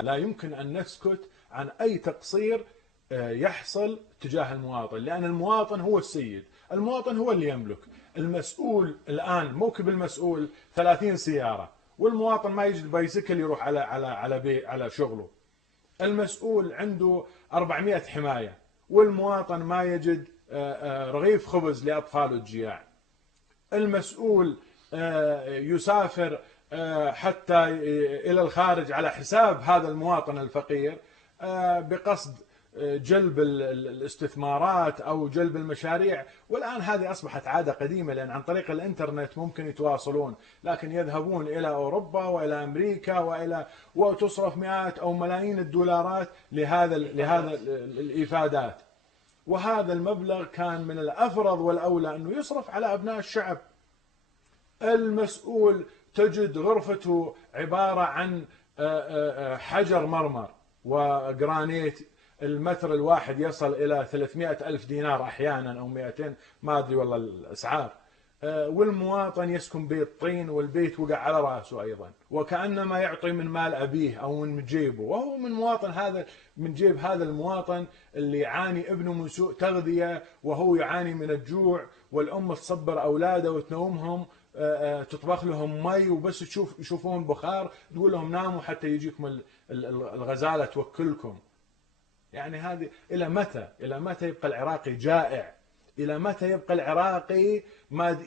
لا يمكن أن نسكت عن أي تقصير يحصل تجاه المواطن، لأن المواطن هو السيد، المواطن هو اللي يملك. المسؤول الآن موكب المسؤول 30 سيارة، والمواطن ما يجد بايسكل يروح على شغله. المسؤول عنده 400 حماية، والمواطن ما يجد رغيف خبز لأطفاله الجياع. المسؤول يسافر حتى إلى الخارج على حساب هذا المواطن الفقير بقصد جلب الاستثمارات أو جلب المشاريع. والآن هذه أصبحت عادة قديمة، لأن عن طريق الإنترنت ممكن يتواصلون، لكن يذهبون إلى أوروبا وإلى أمريكا وتصرف مئات أو ملايين الدولارات لهذا الإفادات. وهذا المبلغ كان من الأفرض والأولى أنه يصرف على أبناء الشعب. المسؤول تجد غرفته عبارة عن حجر مرمر وجرانيت، المتر الواحد يصل إلى 300 ألف دينار أحيانا أو 200، ما أدري والله الأسعار. والمواطن يسكن بيت طين، والبيت وقع على رأسه أيضا، وكأنما يعطي من مال أبيه أو من جيبه، وهو من مواطن هذا، من جيب هذا المواطن اللي يعاني ابنه من سوء تغذية، وهو يعاني من الجوع، والأم تصبر أولاده وتنومهم، تطبخ لهم مي، وبس يشوفون بخار تقول لهم ناموا حتى يجيكم الغزالة توكلكم. يعني هذه إلى متى؟ إلى متى يبقى العراقي جائع؟ إلى متى يبقى العراقي ما